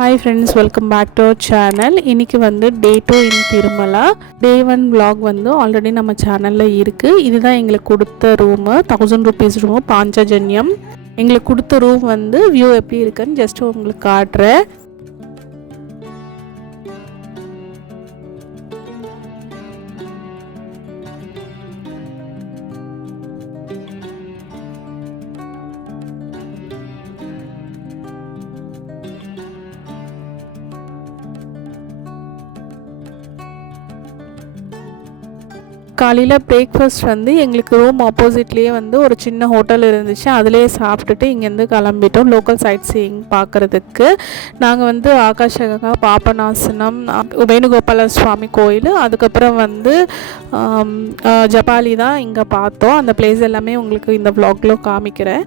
Hi friends, welcome back to our channel. இன்னைக்கு வந்து டே 2 இன் திருமலா. டே 1 vlog வந்து ஆல்ரெடி நம்ம சேனலில் இருக்குது. இதுதான் எங்களுக்கு கொடுத்த ரூமு, 1000 rupees ரூமு, பாஞ்சஜன்யம். எங்களுக்கு கொடுத்த ரூம் வந்து வியூ எப்படி இருக்குன்னு ஜஸ்ட் உங்களுக்கு காட்டுறேன். காலையில் பிரேக்ஃபாஸ்ட் வந்து எங்களுக்கு ரூம் ஆப்போசிட்லேயே வந்து ஒரு சின்ன ஹோட்டல் இருந்துச்சு. அதிலே சாப்பிட்டுட்டு இங்கேருந்து கிளம்பிட்டோம் லோக்கல் சைட் சீயிங் பார்க்குறதுக்கு. நாங்கள் வந்து ஆகாஷகங்கா, பாபநாசனம், வேணுகோபால சுவாமி கோயில், அதுக்கப்புறம் வந்து ஜபாலி தான் இங்கே பார்த்தோம். அந்த பிளேஸ் எல்லாமே உங்களுக்கு இந்த vlogல காமிக்கிறேன்.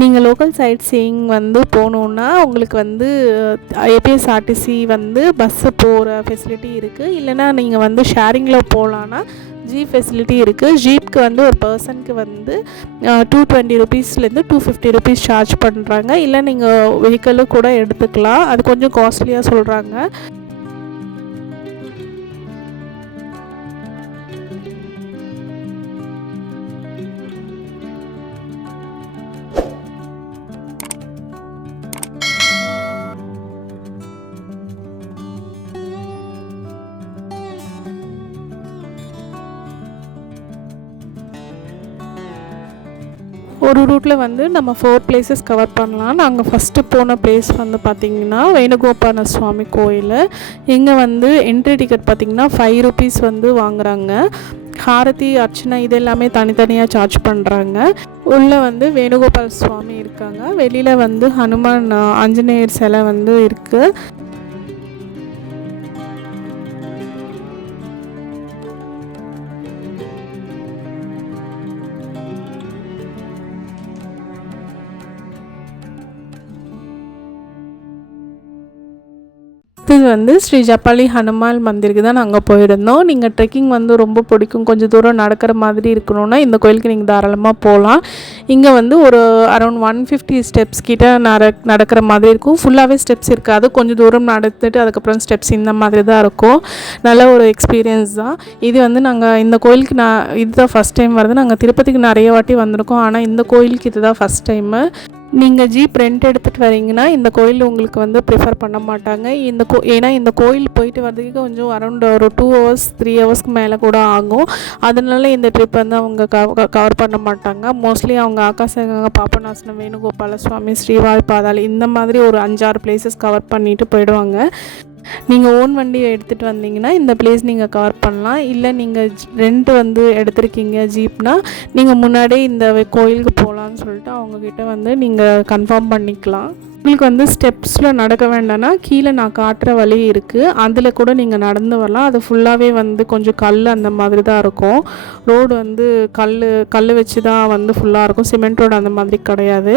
நீங்கள் லோக்கல் சைட் சீயிங் வந்து போகணுன்னா உங்களுக்கு வந்து ஏபிஎஸ்ஆர்டிசி வந்து பஸ்ஸு போகிற ஃபெசிலிட்டி இருக்குது. இல்லைனா நீங்கள் வந்து ஷேரிங்கில் போகலான்னா ஜீப் ஃபெசிலிட்டி இருக்குது. ஜீப்க்கு வந்து ஒரு பர்சனுக்கு வந்து 220 rupeesலேருந்து 250 rupees சார்ஜ் பண்ணுறாங்க. இல்லை நீங்கள் வெஹிக்கிளும் கூட எடுத்துக்கலாம். அது கொஞ்சம் காஸ்ட்லியாக சொல்கிறாங்க. ஒரு ரூட்டில் வந்து நம்ம 4 places கவர் பண்ணலாம். நாங்கள் ஃபஸ்ட்டு போன பிளேஸ் வந்து பார்த்திங்கன்னா வேணுகோபால சுவாமி கோயில். இங்கே வந்து என்ட்ரி டிக்கெட் பார்த்திங்கன்னா 5 rupees வந்து வாங்குகிறாங்க. ஹாரதி, அர்ச்சனை இது எல்லாமே தனித்தனியாக சார்ஜ் பண்ணுறாங்க. உள்ளே வந்து வேணுகோபால சுவாமி இருக்காங்க. வெளியில் வந்து ஹனுமான், ஆஞ்சநேயர் சிலை வந்து இருக்குது. இது வந்து ஸ்ரீ ஜப்பாலி ஹனுமான் மந்திருக்கு தான் நாங்கள் போயிருந்தோம். நீங்கள் ட்ரெக்கிங் வந்து ரொம்ப பிடிக்கும், கொஞ்சம் தூரம் நடக்கிற மாதிரி இருக்கணும்னா இந்த கோயிலுக்கு நீங்கள் தாராளமாக போகலாம். இங்கே வந்து ஒரு அரௌண்ட் 150 steps கிட்ட நடக்கிற மாதிரி இருக்கும். ஃபுல்லாகவே ஸ்டெப்ஸ் இருக்காது, கொஞ்சம் தூரம் நடந்துட்டு அதுக்கப்புறம் ஸ்டெப்ஸ் இந்த மாதிரி தான் இருக்கும். நல்ல ஒரு எக்ஸ்பீரியன்ஸ் தான் இது. வந்து நாங்கள் இந்த கோயிலுக்கு இதுதான் ஃபஸ்ட் டைம் வருது. நாங்கள் திருப்பதிக்கு நிறைய வாட்டி வந்திருக்கோம், ஆனால் இந்த கோயிலுக்கு இதுதான் ஃபஸ்ட் டைமு. நீங்கள் ஜீப் ரெண்ட் எடுத்துகிட்டு வரீங்கன்னா இந்த கோயில் உங்களுக்கு வந்து ப்ரிஃபர் பண்ண மாட்டாங்க. ஏன்னா இந்த கோயில் போயிட்டு வரதுக்கு கொஞ்சம் அரௌண்ட் ஒரு 2 hours 3 hours மேலே கூட ஆகும். அதனால இந்த ட்ரிப் வந்து அவங்க கவர் பண்ண மாட்டாங்க. மோஸ்ட்லி அவங்க ஆகாஷகங்கா, பாபநாசனம், வேணுகோபால சுவாமி, ஸ்ரீவாழ்பாதாளி இந்த மாதிரி ஒரு 5-6 places கவர் பண்ணிட்டு போயிடுவாங்க. நீங்கள் ஓன் வண்டியை எடுத்துகிட்டு வந்தீங்கன்னா இந்த பிளேஸ் நீங்கள் கவர் பண்ணலாம். இல்லை நீங்கள் ரெண்ட் வந்து எடுத்திருக்கீங்க ஜீப்னா நீங்கள் முன்னாடியே இந்த கோயிலுக்கு போகலான்னு சொல்லிட்டு அவங்கக்கிட்ட வந்து நீங்கள் கன்ஃபார்ம் பண்ணிக்கலாம். உங்களுக்கு வந்து ஸ்டெப்ஸில் நடக்க வேண்டாம்னா கீழே நான் காட்டுற வழி இருக்குது, அதில் கூட நீங்கள் நடந்து வரலாம். அது ஃபுல்லாகவே வந்து கொஞ்சம் கல் அந்த மாதிரி தான் இருக்கும். ரோடு வந்து கல் வச்சு தான் வந்து ஃபுல்லாக இருக்கும், சிமெண்ட் ரோடு அந்த மாதிரி கிடையாது.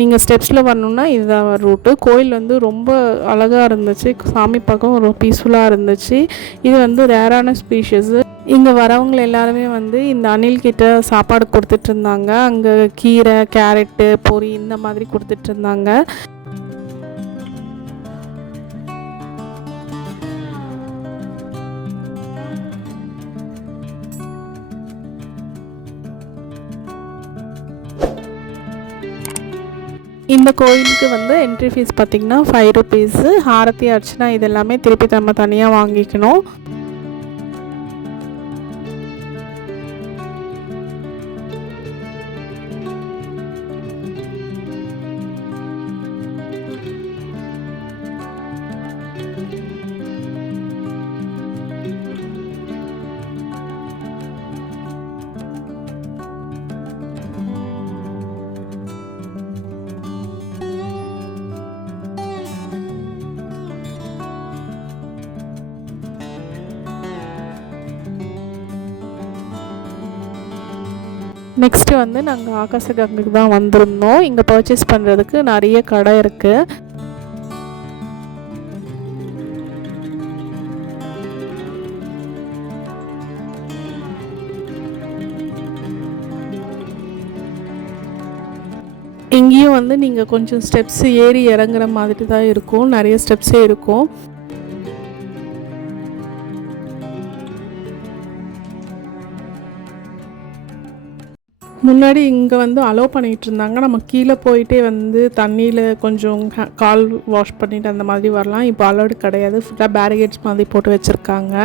நீங்கள் ஸ்டெப்ஸில் வரணுன்னா இதுதான் ரூட்டு. கோயில் வந்து ரொம்ப அழகாக இருந்துச்சு, சாமி பார்க்கவும் ஒரு பீஸ்ஃபுல்லாக இருந்துச்சு. இது வந்து ரேரான ஸ்பீஷஸ்ஸு. இங்கே வரவங்க எல்லாருமே வந்து இந்த அணில்கிட்ட சாப்பாடு கொடுத்துட்ருந்தாங்க. அங்கே கீரை, கேரட்டு, பொரி இந்த மாதிரி கொடுத்துட்ருந்தாங்க. இந்த கோயிலுக்கு வந்து என்ட்ரி ஃபீஸ் பார்த்திங்கன்னா 5 rupees. ஹாரதி, அர்ச்சனா இது எல்லாமே திருப்பி நம்ம தனியாக வாங்கிக்கணும். நெக்ஸ்ட்டு வந்து நாங்கள் ஆகாசகங்கைக்கு தான் வந்திருந்தோம். இங்கே பர்ச்சேஸ் பண்ணுறதுக்கு நிறைய கடை இருக்குது. இங்கேயும் வந்து நீங்கள் கொஞ்சம் ஸ்டெப்ஸ் ஏறி இறங்குற மாதிரி தான் இருக்கும், நிறைய ஸ்டெப்ஸே இருக்கும். முன்னாடி இங்கே வந்து அலோவ் பண்ணிகிட்டு இருந்தாங்க, நம்ம கீழே போயிட்டே வந்து தண்ணியில் கொஞ்சம் கால் வாஷ் பண்ணிவிட்டு அந்த மாதிரி வரலாம். இப்போ அலோடு கிடையாது, ஃபுல்லாக பேரிகேட்ஸ் மாதிரி போட்டு வச்சுருக்காங்க.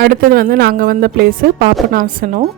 அடுத்தது வந்து நாங்கள் வந்த பிளேஸு பாபநாசனம்.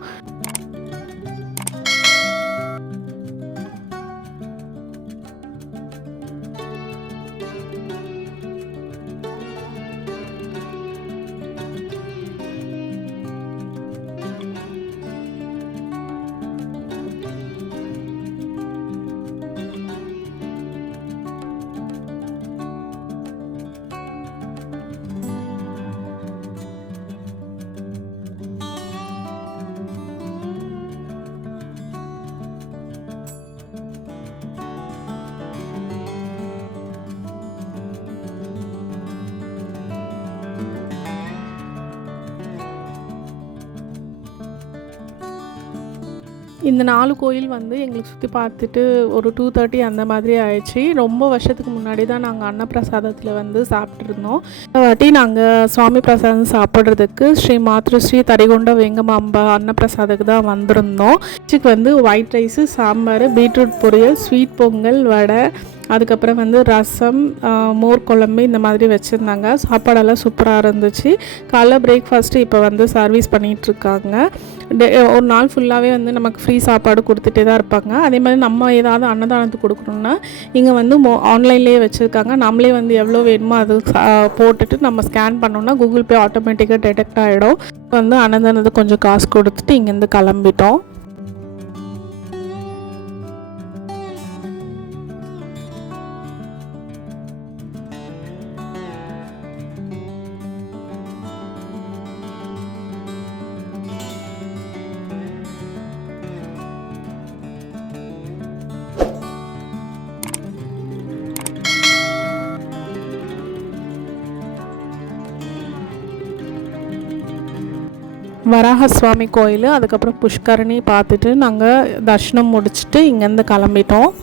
இந்த 4 கோயில் வந்து எங்களுக்கு சுற்றி பார்த்துட்டு ஒரு 2:30 அந்த மாதிரி ஆயிடுச்சு. ரொம்ப வருஷத்துக்கு முன்னாடி தான் நாங்கள் அன்னப்பிரசாதத்தில் வந்து சாப்பிட்ருந்தோம். இந்த வாட்டி நாங்கள் சுவாமி பிரசாதம் சாப்பிட்றதுக்கு ஸ்ரீ மாத்ருஸ்ரீ தரிகொண்ட வெங்கமாம்பா அன்னப்பிரசாதத்துக்கு தான் வந்திருந்தோம். இதுக்கு வந்து ஒயிட் ரைஸு, சாம்பார், பீட்ரூட் பொரியல், ஸ்வீட் பொங்கல், வடை, அதுக்கப்புறம் வந்து ரசம், மோர் குழம்பு இந்த மாதிரி வச்சுருந்தாங்க. சாப்பாடெல்லாம் சூப்பராக இருந்துச்சு. காலைல பிரேக்ஃபாஸ்ட்டு இப்போ வந்து சர்வீஸ் பண்ணிகிட்ருக்காங்க. ஒரு நாள் ஃபுல்லாகவே வந்து நமக்கு ஃப்ரீ சாப்பாடு கொடுத்துட்டே தான் இருப்பாங்க. அதே மாதிரி நம்ம ஏதாவது அன்னதானத்துக்கு கொடுக்கணுன்னா இங்கே வந்து ஆன்லைன்லேயே வச்சுருக்காங்க. நம்மளே வந்து எவ்வளோ வேணுமோ அது போட்டுட்டு நம்ம ஸ்கேன் பண்ணோன்னா கூகுள் பே ஆட்டோமேட்டிக்காக டிடெக்ட் ஆகிடும். வந்து அன்னதானத்துக்கு கொஞ்சம் காசு கொடுத்துட்டு இங்கேருந்து கிளம்பிட்டோம். வராகசுவாமி கோயில், அதுக்கப்புறம் புஷ்கரணி பார்த்துட்டு நாங்கள் தர்ஷனம் முடிச்சுட்டு இங்கேருந்து கிளம்பிட்டோம்.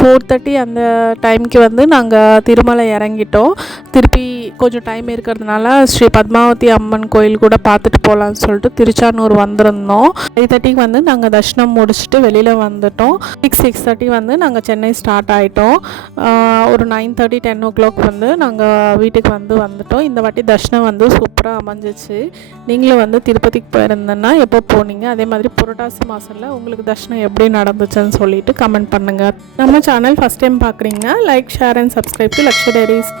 4:30 அந்த டைமுக்கு வந்து நாங்கள் திருமலை இறங்கிட்டோம். திருப்பி கொஞ்சம் டைம் இருக்கிறதுனால ஸ்ரீ பத்மாவதி அம்மன் கோயில் கூட பார்த்துட்டு போகலான்னு சொல்லிட்டு திருச்சானூர் வந்திருந்தோம். 5:30 வந்து நாங்கள் தர்ஷனம் முடிச்சுட்டு வெளியில் வந்துட்டோம். 6:30 வந்து நாங்கள் சென்னை ஸ்டார்ட் ஆகிட்டோம். ஒரு 9:30 10 o'clock வந்து நாங்கள் வீட்டுக்கு வந்துட்டோம். இந்த வாட்டி தர்ஷனம் வந்து சூப்பராக அமைஞ்சிச்சு. நீங்களும் வந்து திருப்பதிக்கு போயிருந்தேன்னா எப்போ போனீங்க, அதே மாதிரி புரட்டாசி மாதத்தில் உங்களுக்கு தர்ஷனம் எப்படி நடந்துச்சுன்னு சொல்லிட்டு கமெண்ட் பண்ணுங்கள். நம்ம சேனல் ஃபஸ்ட் டைம் பார்க்குறீங்க, like share and subscribe to Lakshya diaries.